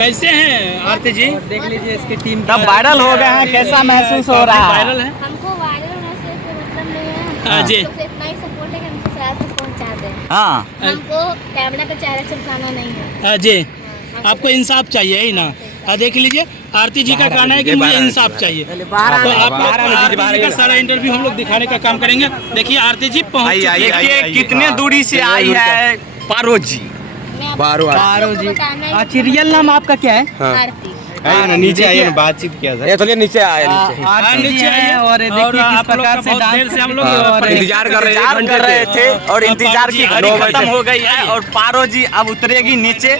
कैसे हैं आरती जी? देख लीजिए इसकी टीम तब वायरल हो गए हैं, कैसा महसूस हो रहा है? वायरल है हमको वायरल होने से कोई मतलब नहीं है। हाँ जी। हमको इतना ही सपोर्ट है कि हमको शहर तक पहुंचा दें। हाँ हमको कैमरा पे चेहरा चमकाना नहीं है। हाँ जी, आपको इंसाफ चाहिए ही ना। देख लीजिए आरती जी का कहना है कि मुझे इंसाफ चाहिए, तो आप आरती जी का सारा इंटरव्यू हम लोग दिखाने का काम करेंगे। देखिए आरती जी पहुँच चुकी है। देखिए कितने दूरी से आई है पारो जी। पारो जी। सीरियल नाम आपका क्या है? आरती। नीचे आइए ना, बातचीत किया जाए। थोड़ी नीचे आए नीचे आइए और देखिए किस प्रकार से डांस से हम लोग इंतजार कर रहे थे और इंतजार की घड़ी खत्म हो गई है और पारो जी अब उतरेगी नीचे।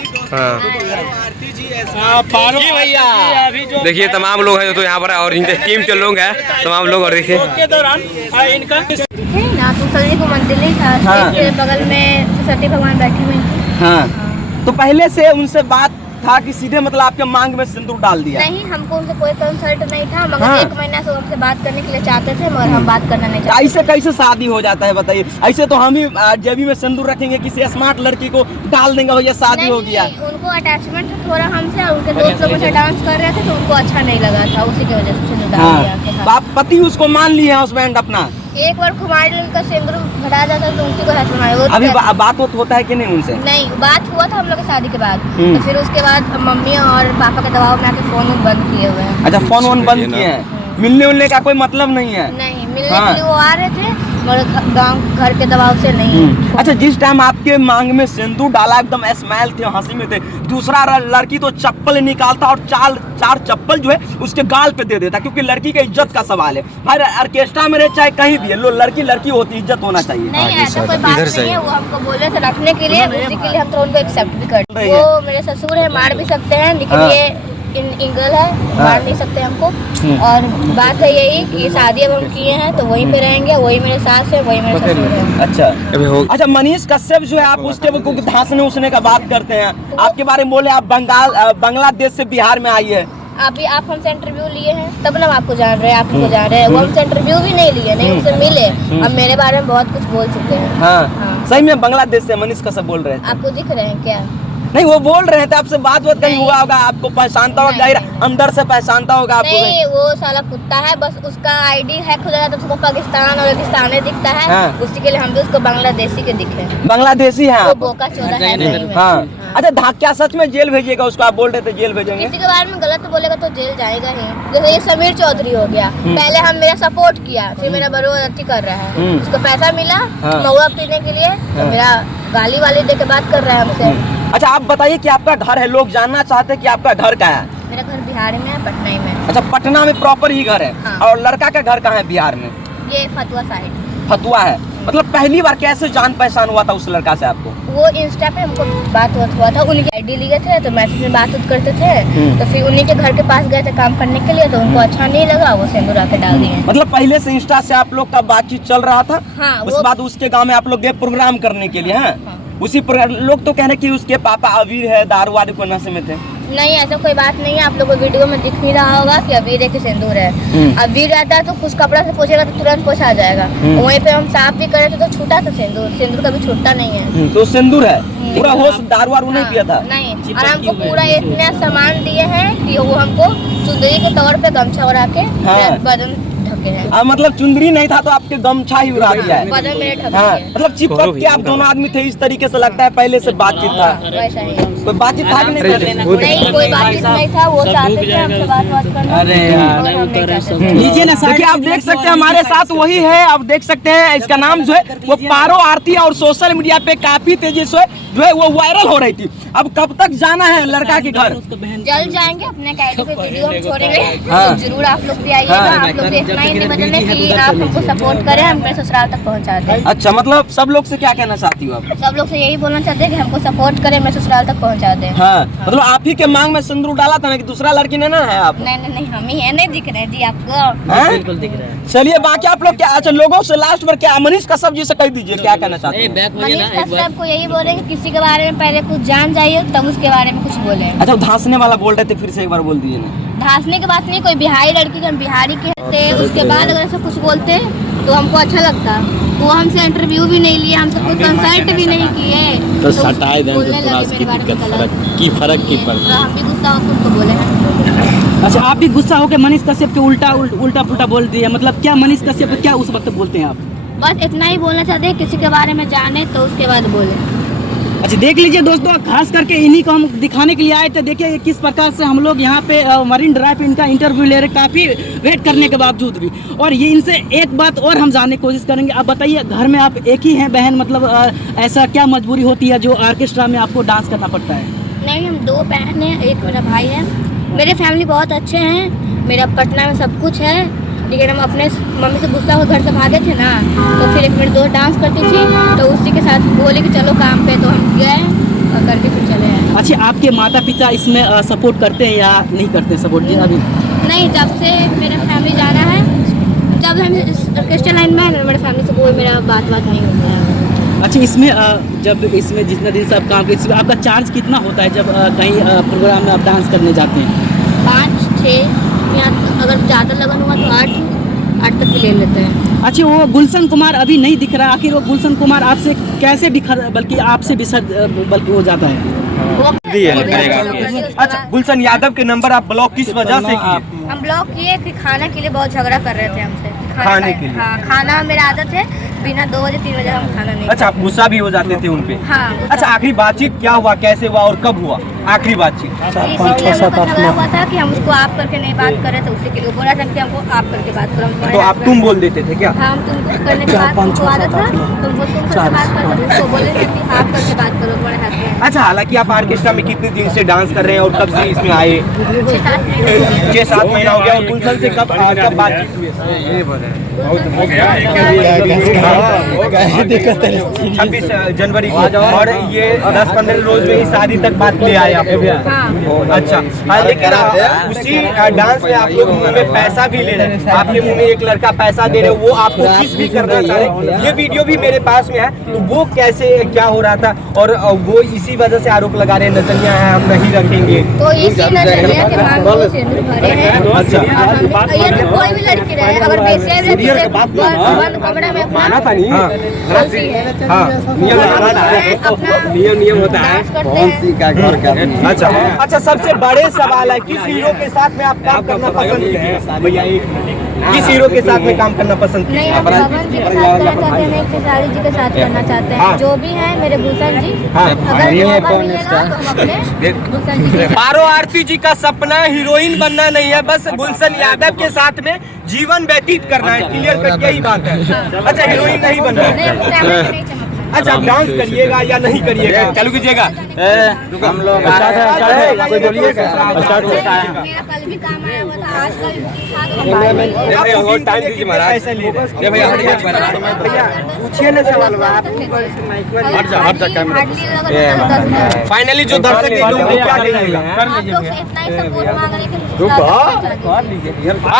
पारो भैया देखिए तमाम लोग हैं जो तो यहाँ पर और इनके टीम के लोग हैं तमाम लोग। और देखिए के दौरान इनका है ना, तो सभी को मंदिर नहीं था। हाँ। इसके बगल में सरस्वती भगवान बैठी हुई थी। हाँ, तो पहले से उनसे बात था कि सीधे मतलब आपके मांग में सिंदूर डाल दिया? नहीं, हमको उनसे कोई कंसल्ट नहीं था, मगर हाँ। 1 महीना से हमसे बात करने के लिए चाहते थे, मगर हम बात करना नहीं चाहते। ऐसे कैसे शादी हो जाता है बताइए? ऐसे तो हम ही जेबी में सिंदूर रखेंगे, किसी स्मार्ट लड़की को डाल देंगे भैया शादी हो गया। नहीं, उनको अटैचमेंट थोड़ा हमसे और उनके दोस्त लोगों से डांस कर रहे थे तो उनको अच्छा नहीं लगा था, उसी की वजह से सिंदूर डाल दिया कि हाँ। आप पति उसको मान लिए हैं हस्बैंड अपना? एक बार कुमारी लड़की का सिंदूर भरा जाता तो उसी को हाथ में अभी बात होता है कि नहीं उनसे? नहीं, बात हुआ था हम लोग की शादी के बाद। हम्म। तो फिर उसके बाद मम्मी और पापा के दबाव में आके फोन बंद किए हुए हैं। अच्छा, फोन वोन बंद किए हैं? मिलने उलने का कोई मतलब नहीं है? नहीं, मिलने हाँ। के लिए वो आ रहे थे मगर गांव घर के दबाव से नहीं। अच्छा, जिस टाइम आपके मांग में सिंदूर डाला एकदम स्माइल थे, हंसी में थे, दूसरा लड़की तो चप्पल निकालता और चार चप्पल जो है उसके गाल पे दे देता, क्योंकि लड़की का इज्जत का सवाल है भाई। ऑर्केस्ट्रा में रहे चाहे कहीं भी है, लड़की होती, इज्जत होना चाहिए। नहीं, ऐसा कोई बात नहीं है। वो हमको बोले थे रखने के लिए, उसी के लिए हम तो उनको एक्सेप्ट भी कर। वो मेरे ससुर है, मार भी सकते हैं, लेकिन ये इंगल है, मार नहीं सकते हमको। और बात है यही कि शादी अब हम किए हैं तो वहीं पे रहेंगे, वही मेरे सास है, वही मेरे ससुर है। अच्छा, मनीष कश्यप जो है, आप उसके धांसने उसने का बात करते हैं, आपके बारे में बोले आप बांग्लादेश से बिहार में आई है। अभी आप हमसे इंटरव्यू लिए हैं तब ना आपको जान रहे हैं, आप हमको जान रहे हैं। वो हमसे इंटरव्यू भी नहीं लिए, नहीं उनसे मिले, अब मेरे बारे में बहुत कुछ बोल चुके हैं। हाँ, सही में बांग्लादेश से मनीष कश्यप बोल रहे थे? आपको दिख रहे हैं क्या? नहीं, वो बोल रहे थे आपसे बात कहीं हुआ होगा, आपको पहचानता होगा, अंदर से पहचानता होगा आपको? नहीं, वो साला कुत्ता है, बस उसका आईडी हैक हो जाता है तो उसको पाकिस्तान और पाकिस्तानी दिखता है। हाँ। उसी के लिए हम भी उसको बांग्लादेशी के दिखे। बांग्लादेशी है वो आप? बोका चोदा है नहीं में। हाँ। अच्छा, क्या सच में जेल भेजिएगा उसको? आप बोल रहे थे जेल भेजेंगे। किसी के बारे में गलत बोलेगा तो जेल जाएगा ही। जैसे ये समीर चौधरी हो गया, पहले हम मेरा सपोर्ट किया, फिर मेरा बरोबरी कर रहा है, उसको पैसा मिला महुआ पीने के लिए तो मेरा गाली वाली दे के बात कर रहा है हमसे। अच्छा, आप बताइए कि आपका घर है, लोग जानना चाहते हैं कि आपका घर कहाँ है? मेरा घर बिहार में है, पटना में। अच्छा, पटना में प्रॉपर ही घर है। हाँ। और लड़का का घर कहाँ है बिहार में? ये फतुआ साइड। फतुआ है। मतलब पहली बार कैसे जान पहचान हुआ था उस लड़का से आपको? वो इंस्टा पे हमको बात हुआ था, उनकी आईडी लिए थे तो मैसेज में बात करते थे, तो फिर उन्हीं के घर के पास गए थे काम करने के लिए, तो उनको अच्छा नहीं लगा, वो सिंदूर आके डाल दिए। मतलब पहले से इंस्टा से आप लोग का बातचीत चल रहा था? हाँ, उसके बाद उसके गाँव में आप लोग गए प्रोग्राम करने के लिए? हाँ। उसी लोग तो कह रहे कि उसके पापा अबीर है, दारू वारू को नशे में थे। नहीं, ऐसा कोई बात नहीं है। आप लोगों को वीडियो में दिख नहीं रहा होगा कि अबीर है कि सिंदूर है। अबीर रहता है तो कुछ कपड़ा से पोछेगा तो तुरंत पोछा जाएगा। वहीं पे हम साफ भी करे थे तो छूटा था सिंदूर कभी छूटता नहीं है। तो सिंदूर है पूरा होश, दारू वारू नहीं पिया था? नहीं, और हमको पूरा इतना सामान दिए हैं कि वो हमको चुंदरी के तौर पे गमछा उड़ा के बदन ढके हैं। मतलब चुंदरी नहीं था तो आपके गमछा ही उड़ा दिया है? बदन मेरे ढके हाँ, हैं। मतलब चिपक के आप दोनों आदमी थे, इस तरीके से लगता है पहले से बातचीत था? वैसा ही। कोई बातचीत था कि नहीं? नहीं, कोई बातचीत नहीं था, वो चाहते थे हमसे बात करना। अरे यार, लीजिए ना, देखिए आप देख सकते हैं हमारे साथ वही है। आप देख सकते हैं इसका नाम जो है वो पारो आरती, और सोशल मीडिया पे काफी तेजी से जो है वो वायरल हो रही थी। अब कब तक जाना है लड़का के घर? जल्द जाएंगे, अपने आईडी पे वीडियो हम छोड़ेंगे। हाँ। तो जरूर आप लोग भी आइएगा। आप लोग से इतना ही निवेदन है कि आप हमको सपोर्ट करें, हम अपने ससुराल तक पहुंचा दें। अच्छा, मतलब सब लोग से क्या कहना चाहती हो आप? सब लोग से यही बोलना चाहते हैं कि हमको सपोर्ट करें, मैं ससुराल तक पहुंचा दें। हाँ, मतलब आप ही के मांग में सिंदूर डाला था ना, कि दूसरा लड़की ने ना है आप? नहीं, हम ही है। नहीं दिख रहे जी आपको? बिल्कुल दिख रहा है। चलिए, बाकी आप लोग क्या, अच्छा लोगों से लास्ट बार क्या मनीष कश्यप जी से कह दीजिए क्या कहना चाहते हैं? मनीष कश्यप को यही बोलेंगे किसी के बारे में पहले कुछ जान जाइए तब उसके बारे में कुछ बोले। अच्छा, धांसने वाला बोल रहे थे, फिर से एक बार बोल दीजिए ना। धांसने की बात नहीं, कोई बिहारी लड़की के हम बिहारी के थे, उसके बाद अगर ऐसा कुछ बोलते तो हमको अच्छा लगता। वो हमसे इंटरव्यू भी नहीं लिया, हमसे कोई कंसल्ट भी नहीं किए। तो सटाए दें तो थोड़ा की दिक्कत फर्क की पड़। हम भी गुस्सा होकर उनको बोले हैं। अच्छा, आप भी गुस्सा होकर मनीष कश्यप के उल्टा पुल्टा बोल दिया, मतलब क्या मनीष कश्यप को क्या उस वक्त बोलते हैं आप? बस इतना ही बोलना चाहते हैं, किसी के बारे में जाने तो उसके बाद बोले। अच्छा, देख लीजिए दोस्तों, खास करके इन्हीं को हम दिखाने के लिए आए थे। देखिए किस प्रकार से हम लोग यहाँ पे मरीन ड्राइव पे इनका इंटरव्यू ले रहे, काफ़ी वेट करने के बावजूद भी। और ये इनसे एक बात और हम जानने की कोशिश करेंगे। आप बताइए, घर में आप एक ही हैं बहन, मतलब ऐसा क्या मजबूरी होती है जो ऑर्केस्ट्रा में आपको डांस करना पड़ता है? नहीं, हम 2 बहन हैं, एक मेरा भाई है। मेरे फैमिली बहुत अच्छे हैं, मेरा पटना में सब कुछ है, लेकिन हम अपने मम्मी से गुस्सा हो घर से भागे थे ना, तो फिर एक मेरी दोस्त डांस करती थी, तो उसी के साथ बोले कि चलो काम पे, तो हम गए और करके फिर चले आए। अच्छा, आपके माता पिता इसमें सपोर्ट करते हैं या नहीं करते हैं सपोर्ट? जी अभी नहीं, जब से मेरा फैमिली जाना है, जब हम ऑर्केस्ट्रा लाइन में है, मेरे फैमिली से कोई मेरा बात नहीं होता है। अच्छा, इसमें जब इसमें जितने दिन से आप काम इसमें आपका चार्ज कितना होता है जब कहीं प्रोग्राम में आप डांस करने जाते हैं? 5-6 या अगर ज़्यादा लगन हुआ तो 8 तक भी ले लेते हैं। अच्छा, वो गुलशन कुमार अभी नहीं दिख रहा, आखिर वो गुलशन कुमार आपसे कैसे बल्कि आपसे बल्कि हो जाता है? अच्छा, गुलशन यादव के नंबर आप ब्लॉक किस वजह से किए? हम ब्लॉक किए कि खाने के लिए बहुत झगड़ा कर रहे थे हमसे। खाने के लिए? हाँ, खाना मेरा आदत है, बिना 2 बजे 3 बजे हम खाना नहीं। अच्छा, आप गुस्सा भी हो जाते थे उनपे? हाँ। अच्छा, आखिरी बातचीत क्या हुआ, कैसे हुआ और कब हुआ आखिरी बातचीत? इसीलिए हम लोग का झगड़ा हुआ था कि हम उसको आप करके नहीं बात कर रहे थे, उसी के लिए बोला था कि हमको आप करके बात करो। तो आप तुम बोल देते थे क्या? हाँ, हम तुमको करने के बाद तुमको आदत था, तुमको तुम करके बात करते थे, उसको बोले थे कि आप करके बात करो तुम्हारे हाथ में। अच्छा, हालांकि आप ऑर्केस्ट्रा में कितने दिन से डांस कर रहे हैं और कब से इसमें आए? 6-7 महीना हो गया। और गुलशन से कब बातचीत हुई? 26 जनवरी को, और ये 10-15 रोज में ही शादी तक बात ले आए आप लोग? अच्छा, लेकिन उसी डांस में आप लोग मुंह में पैसा भी ले रहे हैं, आपके मुंह में एक लड़का पैसा दे रहे, वो आपको किस भी करना चाह रहे। ये वीडियो भी मेरे पास में है, तो वो कैसे क्या हो रहा था? और वो इसी वजह से आरोप लगा रहे हैं, नजरिया है हम नहीं रखेंगे। तो इसी नजरिया के मांग को सिंदूर भरे हैं। अच्छा, ये तो कोई भी लड़की रहे, अगर कमरा में माना था नहीं, नियम होता है कौन सी का घर का। अच्छा, सबसे बड़े सवाल है, किस हीरो के साथ में आप काम करना पसंद कीजिए भैया? किस हीरो के साथ में काम करना पसंद कीजिए? नहीं, हम पवन जी के साथ करना चाहते हैं, खेसारी जी के साथ करना चाहते हैं, जो भी है मेरे भूषण जी। अगर मौका मिलेगा तो हम अपने भूषण जी। पारो आरती जी का सपना हीरोइन बनना नहीं है, बस गुलशन यादव के साथ में जीवन व्यतीत करना है। क्लियर कट यही बात है। अच्छा, हीरोइन नहीं बनना है। अच्छा, आप डांस करिएगा या नहीं करिएगा? चालू कीजिएगा। हम लोग कल भी काम आया हुआ था, आज कल टाइम दीजिए महाराज। पूछिए ना सवाल। फाइनली जो दर्शक क्या कहिएगा?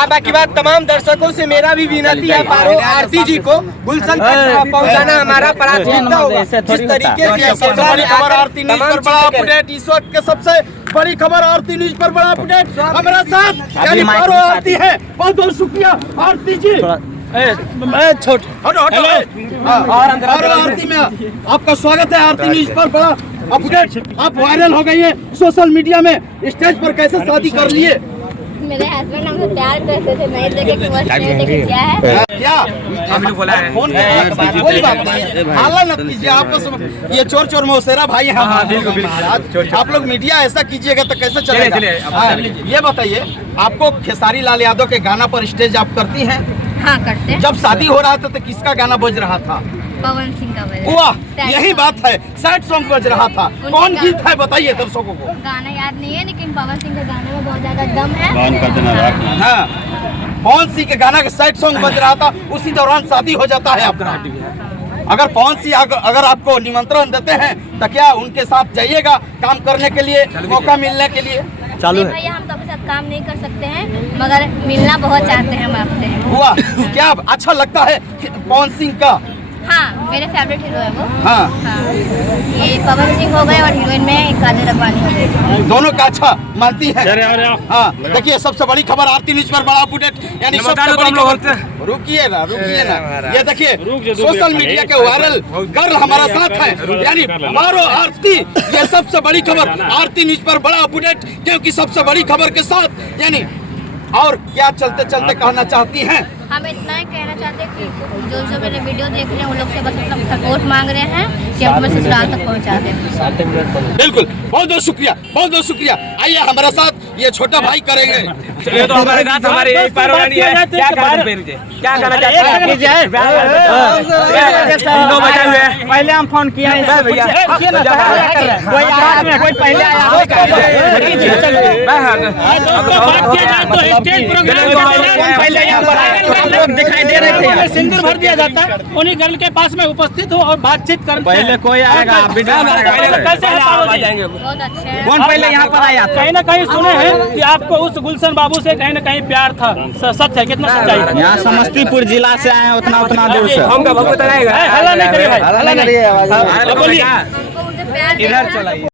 बाकी बात तमाम दर्शकों से मेरा भी विनती है, पारो आरती जी को गुलशन तक पहुंचाना हमारा प्राथमिकता होगा। जिस तरीके से खबर आरती न्यूज़ पर बड़ा अपडेट, इस वक्त के सबसे बड़ी खबर आरती न्यूज़ पर बड़ा अपडेट हमारे साथ यानी पारो आरती है। बहुत बहुत शुक्रिया आरती जी। छोट आरती में आपका स्वागत है। आरती न्यूज़ पर बड़ा अपडेट, आप वायरल हो गई है सोशल मीडिया में। स्टेज पर कैसे शादी कर लिए? मेरे हस्बैंड हमसे प्यार करते थे, नहीं देखे कि वो स्टेज क्या है क्या हमने बोला है? फोन कोई बात नहीं, हाला न कीजिए। आपको ये चोर चोर मौसेरा भाई हैं। आप लोग मीडिया ऐसा कीजिएगा तो कैसे चलेगा? ये बताइए, आपको खेसारी लाल यादव के गाना पर स्टेज आप करती हैं? हाँ, करते हैं। जब शादी हो रहा था तो किसका गाना बज रहा था? पवन सिंह का बजा। वाह, यही बात है, सैड सॉन्ग बज रहा था। कौन गीत है बताइए दर्शकों को? गाना याद नहीं है, लेकिन पवन सिंह के गाने में बहुत ज्यादा दम है। हाँ, पवन सिंह के गाना का सैड सॉन्ग बज रहा था, उसी दौरान शादी हो जाता है आपका। अगर पवन सिंह अगर आपको निमंत्रण देते हैं तो क्या उनके साथ जाइएगा काम करने के लिए, मौका मिलने के लिए? चालू है भैया, हम तो आपके साथ काम नहीं कर सकते हैं, मगर मिलना बहुत चाहते हैं हम आपसे। वाह, क्या अच्छा लगता है पवन सिंह का हाँ, मेरे फेवरेट हीरो है वो। हाँ हाँ, ये पवन सिंह हो गए और हीरोइन में काजल रबानी हो गई। दोनों का अच्छा मानती है। हाँ देखिए सबसे बड़ी खबर आरती न्यूज पर बड़ा अपडेट यानी सबसे बड़ी खबर। रुकिए ना ये देखिए सोशल मीडिया के वायरल गर्ल हमारा साथ है यानी मारो आरती। ये सबसे बड़ी खबर आरती न्यूज पर बड़ा अपडेट क्योंकि सबसे बड़ी खबर के साथ यानी और क्या चलते चलते कहना चाहती हैं? हम इतना ही कहना चाहते हैं कि जो मेरे वीडियो देख रहे हैं उन लोग से बस सब सपोर्ट मांग रहे हैं कि हमको ससुराल तक पहुंचा दें। बिल्कुल बहुत शुक्रिया। आइए हमारे साथ ये छोटा भाई करेंगे। चलिए तो हमारे साथ हमारे यही पारवानी है। क्या कहना चाहते हैं? पहले हम फोन किया है भैया कोई पहले दिखाई दे रहे थे सिंदूर भर दिया जाता है उन्हीं गर्ल के पास में उपस्थित हो और बातचीत कर। पहले कोई आएगा बहुत अच्छे हैं। कौन पहले यहाँ पर आया? कहीं ना कहीं सुने हैं कि आपको उस गुलशन बाबू से कहीं ना कहीं प्यार था। सच है? कितना सच्चाई है? यहाँ समस्तीपुर जिला से आए हैं उतना दूर से। हम का भगवत रहेगा। हल्ला नहीं करिए भाई, हल्ला नहीं करिए। हमको उनसे प्यार इधर चलाइए।